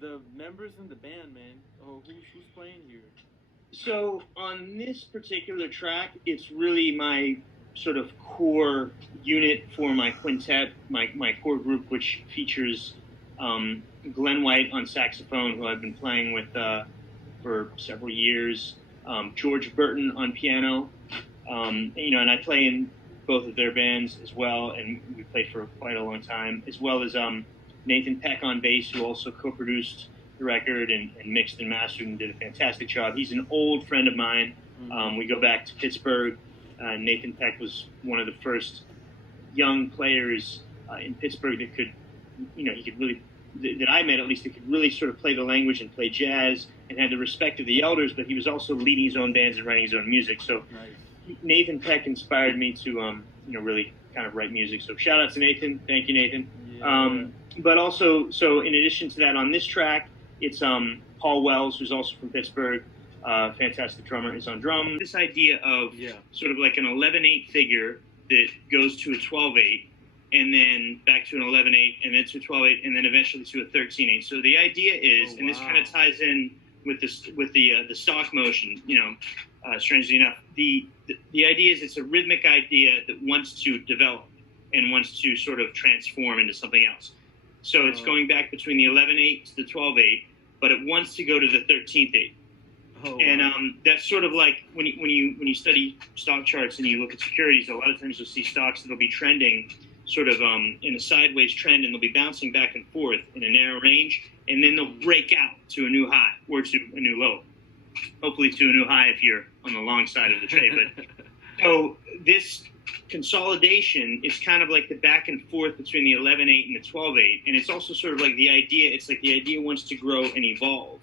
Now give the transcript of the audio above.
the members in the band, man? Oh, who's playing here? So on this particular track, it's really my sort of core unit for my quintet, my core group, which features Glenn White on saxophone, who I've been playing with for several years, George Burton on piano, and I play in both of their bands as well, and we played for quite a long time, as well as Nathan Peck on bass, who also co-produced the record and mixed and mastered and did a fantastic job. He's an old friend of mine. We go back to Pittsburgh. Nathan Peck was one of the first young players in Pittsburgh that could, he could really, that I met at least, that could really sort of play the language and play jazz and had the respect of the elders, but he was also leading his own bands and writing his own music. So Nathan Peck inspired me to, really kind of write music. So shout out to Nathan. Thank you, Nathan. Yeah. But also, so in addition to that, on this track, it's Paul Wells, who's also from Pittsburgh, fantastic drummer, is on drums. This idea of sort of like an 11/8 figure that goes to a 12/8, and then back to an 11/8, and then to a 12/8, and then eventually to a 13/8. So the idea is, and this kind of ties in with the stock motion, strangely enough, the idea is it's a rhythmic idea that wants to develop and wants to sort of transform into something else. So it's going back between the 11/8 to the 12/8, but it wants to go to the 13th/8. And that's sort of like when you study stock charts and you look at securities, a lot of times you'll see stocks that'll be trending sort of in a sideways trend, and they'll be bouncing back and forth in a narrow range, and then they'll break out to a new high or to a new low. Hopefully to a new high if you're on the long side of the trade. But so this consolidation is kind of like the back and forth between the 11/8 and the 12/8, and it's also sort of like the idea. It's like the idea wants to grow and evolve.